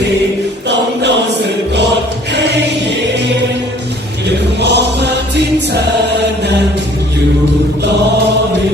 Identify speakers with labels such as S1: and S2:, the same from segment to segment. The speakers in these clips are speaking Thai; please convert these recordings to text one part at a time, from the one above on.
S1: ต้องโดนสะกดให้ยืนอย่ามองมาที่เธอนั้นอยู่ต่อเนื่อง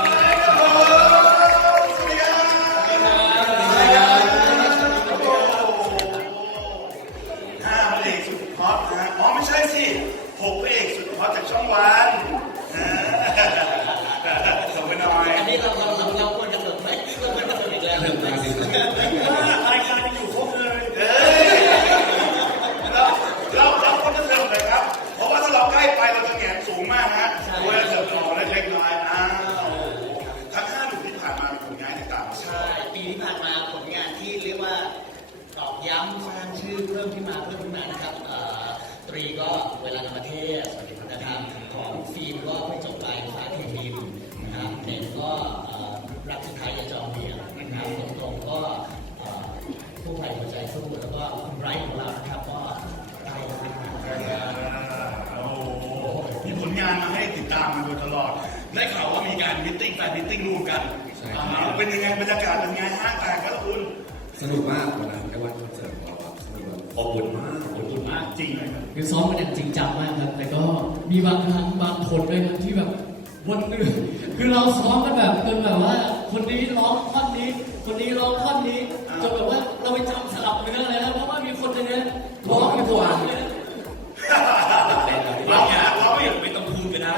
S2: ไม่ใช่สิ6 พระเอกสุดฮอตจากช่องวันส่งไปหน่อย
S3: อันนี้เราควรจะเสริมไหมเราควรจะเสริมอีกแล้ว
S2: รายการอยู่ครบเลยเราควรจะเสริมเลยครับเพราะว่าถ้าเราใกล้ไปเราจะแหงนสูงมากฮะควรจะเสริมหน่อยเล็กๆน้อยทั้ง5 หนุ่มที่ผ่านมามีผลงานต่างๆ
S3: ใช่ปีที่ผ่านมาผลงานที่เรียกว่าตอกย้ำสร้างชื่อเพิ่มขึ้นมานะครับตรีก็เวลาในประเทศนะครับของฟิล์มก็ไม่จบลายฟ้าเทพิมนะครับเด่นก็รักสุดท้ายจะจองเดียวนะครับตรงก็ผู้ใครหัวใจสู้แล้วก็คุณไบรท์ของเรานะครับก็ได้
S2: มีผลงานมาให้ติดตามมาโดยตลอดได้ข่าวว่ามีการมิทติ้งแฟนมิทติ้งร่วมกันเป็นยังไงบรรยากาศเป็นไงห้างแตกครับคุณ
S4: สนุกมากวันนั้นก็วันคอนเสิร์ตของเราสนุกแบบอบอุ่นมาก
S2: จริงเลยครับ
S5: คือซ้อมกันอย่างจริงจังมากครับแต่ก็มีบางครั้งบางคนด้วยครับที่แบบวนเรื่องคือเราซ้อมกันแบบจนแบบว่าคนนี้ร้องท่อนนี้คนนี้ร้องท่อนนี้จนแบบว่าเราไปจำสลับเนื้อเลยนะเพราะว่ามีคนในนี้ร้องอยู่ทุกวันเลย
S2: เราไม่ต้องพูดกันนะ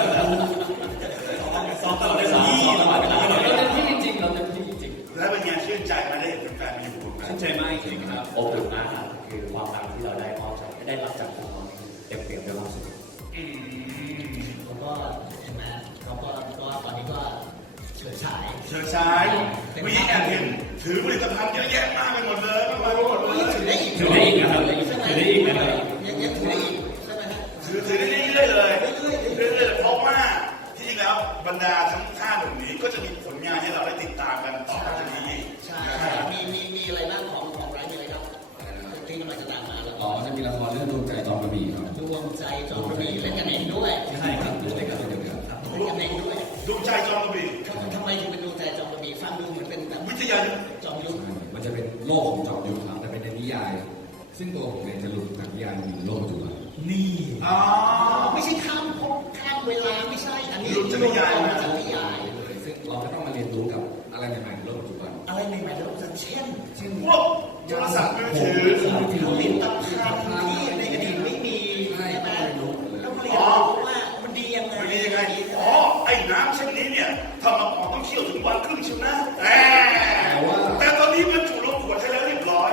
S2: ซ้อมตลอดเลยซ้อมตลอดเวลา
S5: เราเต็มที่จริงๆเราเต็มที่จริง
S2: แล้วเป็นไงชื่นใจมาได้เห็นแฟนมีบุญ
S4: ชื่นใจมากจริงครับอบอุ่นมากครับคือความรักที่เราได้มอบจากได้รับจากน้องเต็มเปี่ยมด้วยความสุข
S3: เขาก็เห็นไหมเขาก็ตอนนี้ก็เฉิดฉาย
S2: วิ่งแอบเห็นถือผลิตภัณฑ์เยอะแยะมากไปหมดเลย
S3: ถือได้อีก
S4: นะครับถือได้อีกนะครับ
S3: ยังถือได้อีกใช่ไหมฮะ
S2: ถือได้เรื่อยๆเลยเพราะว่าที่จริงแล้วบรรดาทั้ง5 หนุ่มนี้ก็จะมีผลงานให้เราได้ติดตามกันต่อจากนี้
S3: ใช่มีอะไรบ้างของไรมีอะไรครับที่กำลังจะตามมาแล้วก็
S4: จะมีละครเรื่องดวงใจจอมกระบี่ครับ
S3: ดวงใจจอมกระบี่เล่นกันเองด้วย
S4: ใช่ครับเล่นกันเดียวกัน
S3: ครับเล่นกันเองด้วย
S2: ดวงใจจอมกระบี่
S3: ทำไมถึงเป็นดวงใจจอมกระบี่ฟังดูเหมือนเป็นแบบ
S2: วิทยา
S3: จอมยุทธ
S4: มันจะเป็นโลกของจอมยุทธครับแต่เป็นในนิยายซึ่งตัวผมเองจะหลุดจากนิยายมาอยู่โลกปัจจุบัน
S3: นี่ไม่ใช่ข้ามภพข้ามเวลาไม่ใช่อันนี้
S2: จะนิยาย
S4: เลยซึ่งเราก็ต้องมาเรียนรู้กับอะไรใหม่ๆในโลกปัจจุบัน
S3: อะไรใหม่ๆในโลกปัจจุบันเช่น
S2: พวกโทรศัพท์มือถือ
S3: ผลิตภัณฑ์ที่ในอดีตไม่มีใช่ไหมแล้วเรียนรู้ว่ามันดียังไง
S2: ไอ้น้ำเช่นนี้เนี่ยทำมาก่อนต้องเคี่ยวถึงวันครึ่งใช่ไหมแต่ตอนนี้มันถูกลงขวดให้แล้วเรียบร้อย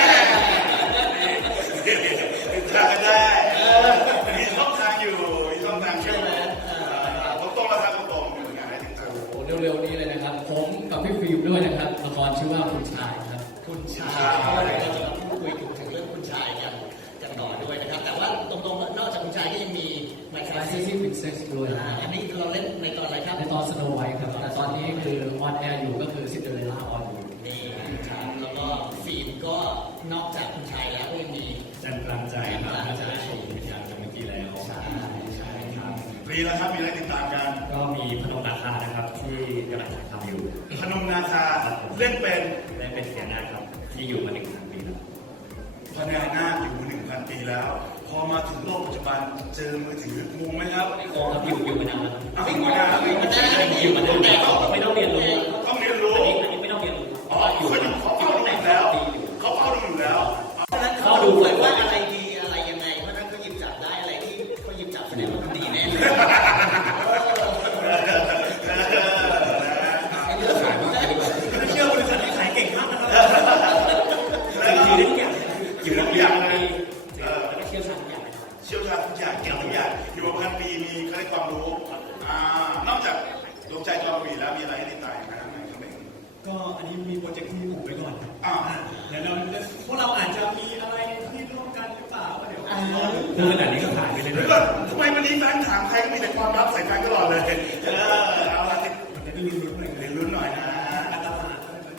S2: ได้มีช่องทางอยู่ใช่ไหมตรงๆแล้วครับตรงๆเป็นงานอะไรติดตาม
S5: เร็วๆนี้เลยนะครับผมกับพี่ฟิล์มด้วยนะครับละครชื่อว่าคุณชายครับ
S3: คุณชายเพราะว่าเราจะมาพูดคุยถึงเรื่องคุณชายกันต่อด้วยนะครับแต่ว่าตรงๆนอกจากคุณชายก็ยังมีไมค์คลาสซี่
S5: พรินเซสด้วย
S3: อันนี้เราเล่นในตอนอะไรครับ
S5: ในตอนสโนว์ไวท์ครับแต่ตอนนี้คือออนแอร์อยู่ก็คือซินเดอเรลล่าออนอยู่
S3: นี่ครับแล้วก็ฟิล์มก็นอกจากคุณชายแล้วก็ยังมี
S4: จันทร์กลางใจครับน่าจะได้ชมวิญญาณจากเมื่อกี้แล้ว
S3: ใช่ครับ
S2: ปีแล้วครับมีอะไรติดตามกัน
S4: ก็มีพนมนาคานะครับที่กำลังถ่ายทำอยู่
S2: พนมนาคาเล่นเป็น
S4: พญานาคครับที่อยู่มา1,000 ปีแล้ว
S2: พญานาคอยู่ 1,000 ปีแล้วพอมาถึงโลกปัจจุบันเจอมือถืองงไหมครับ
S4: งงครับอยู่มานานแล้ว
S2: อยู่มานาน
S4: อยู่มานานแต่ไม่ต้องเรียนรู้
S2: ต้องเรียนรู้
S4: อันนี้ไม่ต้องเรียนรู้
S2: อยู่เขาเฝ้าดูอยู่แล้ว
S3: เขาดูเลยว่าอะไรดีอะไรยังไงเพราะนั้นเขาหยิบจับได้อะไรที่เขาหยิบจับแสดงว่ามันดีแน่เลย
S2: เชื่อบริษัทที่ขายเก่งมากนะครับอยู่ทุกอย่างเลย
S3: เชี่ยวชาญทุกอย่าง
S2: เก่งทุกอย่างอยู่มา1,000 ปีมีเขาได้ความรู้นอกจากดวงใจจอมกระบี่แล้วมีอะไรให้ติดตามนะครับ
S6: ก็อันนี้มีโปรเจกต์ที่มีผมไว้ก่อนเดี๋ยวพวกเราอาจจะมีอะไรที่ร่วมกันหรือเปล่าเดี๋ยว
S4: คือขนาดนี้ก็ถ่ายไปเลย
S2: ทำไมวันนี้แฟนถามใครก็มีแต่ความลับใส่แฟนตลอดเลยเอาละติดลุ้นหน่อยนะ
S6: อัตมา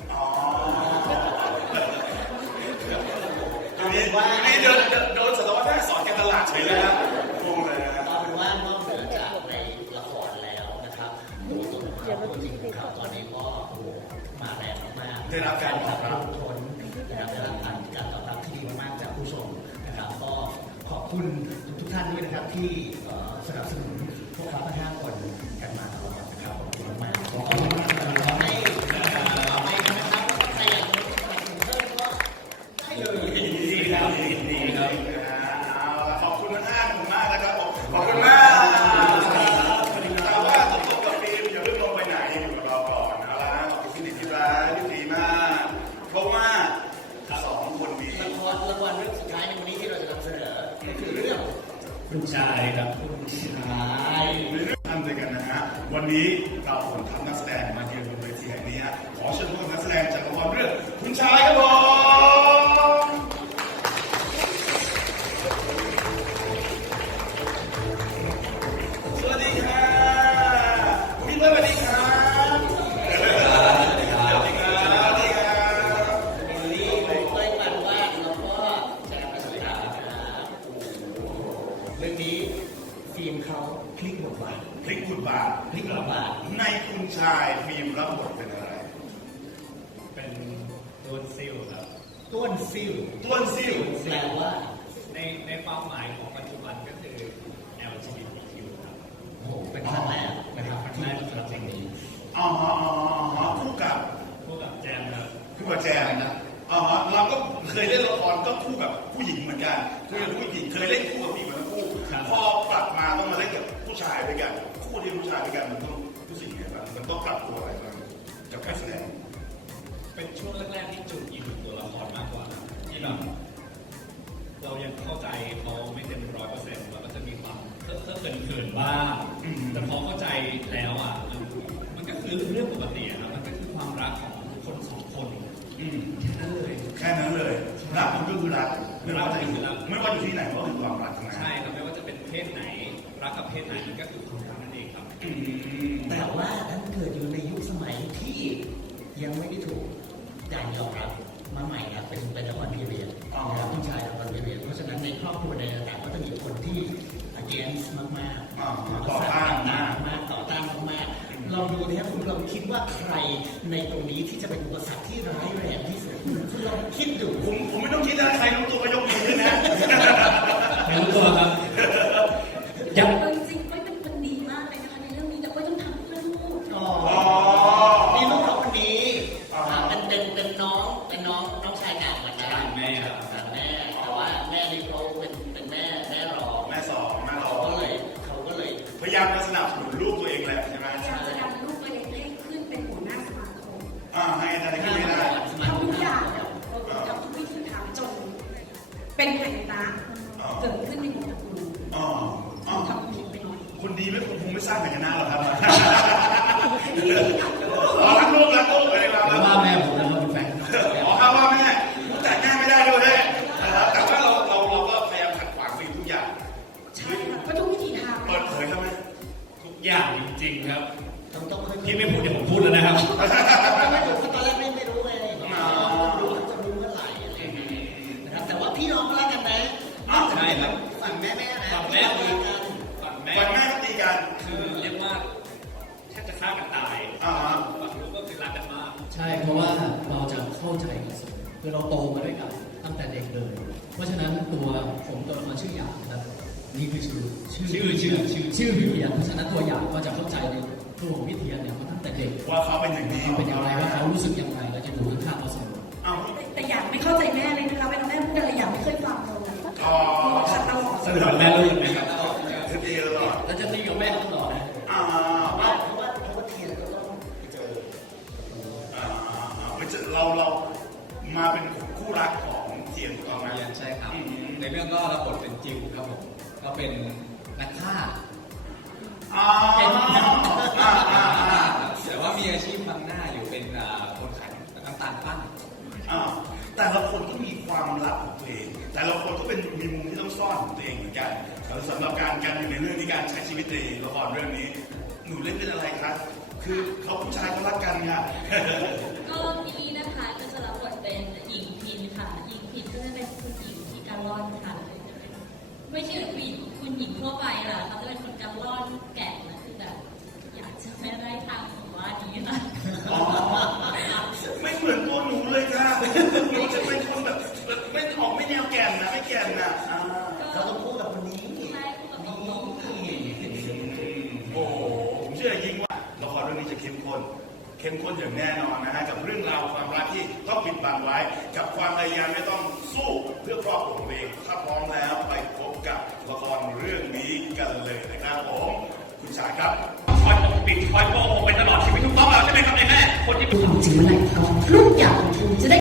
S2: นี่โดนสัตวแพทย์สอนการตลาดเฉยเลยนะงงเลยนะ
S3: เอาเป็นว่านอกเหนือจากในละครแล้วนะครับตัวจริงของเขาตอนนี้ก็มาแรงมาก
S2: ได้รับการ
S3: ตอบรับทุกคนได้รับการคุณทุกท่านด้วยนะครับที่สนับสนุนพวกเราทั้ง5คนกันมาตลอดนะครับขอบคุณมากๆขอบคุณมากๆให้นะครับใครอยากสนับสนุนเพิ่มก็ได้เลย
S2: ดีครับดีครับเอาละขอบคุณทั้ง5คนมากนะครับผมขอบคุณมากแต่ว่าตุ๊กกับฟิล์มอย่าเพิ่งลงไปไหนอยู่กับเราก่อนเอาละขอบคุณที่ติดตามดีมากเพราะว่า2คนนี้
S3: ละครเรื่องสุดท้ายในวันนี้ที่เราจะนำเสนอก็คือเรื่อง
S5: คุณชายครับ
S3: คุณชาย
S2: ท่านด้วยกันนะฮะวันนี้เราคนทำนักแสดงมาเยือนบนเวทีแห่งนี้ฮะขอเชิญพวกนักแสดงจากละครเรื่องคุณชายครับผมสวัสดีค่ะพี่ต้อยสวัสดีครับสวัสดีครับสวัสดีครับ
S3: มิลลี่เต้ยปานวาดแล้วก็แจมประสิทธิ์นะครับเรื่องนี้ฟิล์มเขาพลิกบทบาท
S2: พลิกบทบาท
S3: พลิกบทบาท
S2: ในคุณชายฟิล์มรับบทเป็นอะไร
S6: เป็นตัวซิลครับ
S3: ต้วนซิ่ว
S2: ต้วนซิ่ว
S3: แปลว่า
S6: ในความหมายของปัจจุบันก็คือ LGBTQ ครับ
S3: โอ้โหเป็นครั้งแรกนะครับที่
S6: น่าจะเป็นสิ่งนี้
S2: อ๋อคู่กับ
S6: พวกกับแจมครับ
S2: คู่กับแจมนะเราก็เคยเล่นละครก็คู่กับผู้หญิงเหมือนกันคู่กับผู้หญิงเคยเล่นคู่กับผู้หญิงมาทั้งคู่พอกลับมาต้องมาเล่นกับผู้ชายด้วยกันคู่ที่ผู้ชายด้วยกันมันต้องรู้สึกยังไงบ้างมันต้องปรับตัวอะไรบ้างกับการแสดง
S6: เป็นช่วงแรกๆที่จุดอินกับตัวละครมากกว่าครับที่แบบเรายังเข้าใจเขาไม่เต็ม100%เราก็จะมีความเขินๆบ้างแต่พอเข้าใจแล้วอ่ะมันก็คือเรื่องปกติครับมันก็คือความรักของคนสองคนแค่นั้นเลย
S2: แค่นั้นเลยรักมันก็คือรักไม่ว่าจะอยู่ที่ไหนก็คือความรักนะ
S6: ใช่ครับไม่ว่าจะเป็นเพศไหนรักกับเพศไหนมันก็คือความรักนั่นเองครับ
S3: แต่ว่าท่านเกิดอยู่ในยุคสมัยที่ยังไม่ได้ถูกการยอมรับมาใหม่นะเป็นละครพีเรียดนะครับผู้ชายละครพีเรียดเพราะฉะนั้นในครอบครัวในต่างๆก็จะมีคนที่ against มากๆ
S2: ต่อต้านมาก
S3: ต่อต้านมากๆเราดูนะครับคุณเราคิดว่าใครในตรงนี้ที่จะเป็นอุปสรรคที่ร้ายแรงที่สุดคุณลองคิดดู
S2: ผมไม่ต้องคิดนะใครรู้ตัวก็ยกมือขึ้นนะ
S5: ไม่รู้ตัวครับยัง
S7: จริงๆก้อยเป็นคนดีมากเลยนะคะในเรื่องนี้แต่ก้อยต้องทำเพื่อลูก
S3: นี่ลูกเขาคนนี้เป็นน้องชายกลางเหมือนกัน
S6: แม่ครับ
S3: แม่แต่ว่าแม่นี่เขาเป็นแม่รอง
S2: แม่สองแม่รอ
S3: เขาก็เลย
S2: พยายามจะสนับสนุนลูกตัวเองแหละใช่ไหม
S7: พยายามจะดันลูกตัวเองให้ขึ้นเป็นหัวหน้าสมาคม
S2: ให้ได้ขึ้นไม่ได้
S7: ทำทุกอย่างทำทุกวิธีทางจนเป็นหายนะเกิดขึ้นในวงตระกูลทำผิดไปหน่อย
S2: คนดีไม่คงไม่สร้างแผ่นหน้าหรอกครับรักลูกเลยเรา
S5: แต่ว่าแม่ผมนะครับเป็นแฟนกัน
S2: ว่าแม่แต่แม่ไม่ได้ด้วยนะครับแต่ว่าเราก็พยายามขัดขวางสิ่งทุกอย่าง
S7: ใช่ค่ะก็ทุกวิธีทาง
S2: เปิดเผยใช่ไหม
S6: ทุกอย่างจริงๆครับ
S3: ต้องค่อยๆ
S6: พี่ไม่พูดเดี๋ยวผมพูดแล้วนะครับ
S3: ไม่รู้ตอนแรกไม่รู้ไงรู้จะรู้เมื่อไหร่อะไรอย่างเงี้ยนะครับแต่ว่าพี่น้องก็รักกันนะ
S6: ใช่ครับ
S3: ฝั่งแม่นะ
S6: ฝั่งแม่
S3: พี่น้องรักกัน
S6: ฝั่งแม่
S2: วันแม่ก็ตีกัน
S6: คือเรียกว่าแทบจะฆ่ากันตาย ฝั่งลูกก็คือรักกันมาก
S5: ใช่เพราะว่าเราจะเข้าใจกันเสมอคือเราโตมาด้วยกันตั้งแต่เด็กเลย เพราะฉะนั้นตัวผมตัวละครชื่อหยางนะครับนี่คือชื่อพี่เทียนเพราะฉะนั้นตัวหยางก็จะเข้าใจในตัวของพี่เทียนเนี่ยมาตั้งแต่เด็ก
S2: ว่าเขาเป็นอย่างนี้
S5: เขาเป็นอย่างไรว่าเขารู้สึกอย่างไรเราจะอยู่ข้างๆเราเสมอ
S7: แต่อยากไม่เข้าใจแม่เลยนะคะเวลาแม่พูดอะไรอยากไม่เคยฟังเลยขัดตลอด
S6: สนุนแม่ลูกนะครับ
S2: คือตีตลอด
S5: แล้วจะตีกับแม่ตลอดนะ
S3: เพราะว่าเทียนก็ต้องไปเจอ
S2: ไม่เจอเรามาเป็นคู่รักของเทียนถูกต้องไหม
S8: ใช่ครับ ในเรื่องก็รับบทเป็นจิวครับผมก็เป็นนักฆ่าแต่ว่ามีอาชีพบังหน้าอยู่เป็นคนขายน้ำตาลปั้น
S2: แต่ละคนก็มีความลับของตัวเอง แต่ละคนก็มีมุมที่ต้องซ่อนของตัวเองเหมือนกันสำหรับการอยู่ในเรื่องนี้การใช้ชีวิตในละครเรื่องนี้ หนูเล่นเป็นอะไรครับคือเขาผู้ชายเขารักกันค่ะ
S7: ก็นี่นะคะก็จะรับบทเป็นหญิงพินค่ะหญิงพินก็จะเป็นคุณหญิงที่การล่อนค่ะ ไม่ใช่คุณหญิงทั่วไปค่ะเขาจะเป็นคนการล่อนแก่นะคือแบบอยากจะไม่ได้ทางของว่านี้นะ
S2: ไม่เหมือนตัวหนูเลยค่ะหนูจะเป็นคนแบบไม่ออกไม่แนวแก่นนะไม่แก่นนะ
S3: เขาต้องคู่กับ
S2: เข้มข้นอย่างแน่นอนนะฮะกับเรื่องราวความรักที่ต้องปิดบังไว้กับความพยายามที่ต้องสู้เพื่อครอบครัวของตัวเองถ้าพร้อมแล้วไปพบกับละครเรื่องนี้กันเลยนะครับผมคุณชายครับ
S6: คอยปกปิดคอยโกหกไปตลอดชีวิตถูกต้องแล้วใช่ไหมครับแม่คนที่
S9: ความจริงเมื่อไหร่ก็ทุกอย่างของคุณจะได้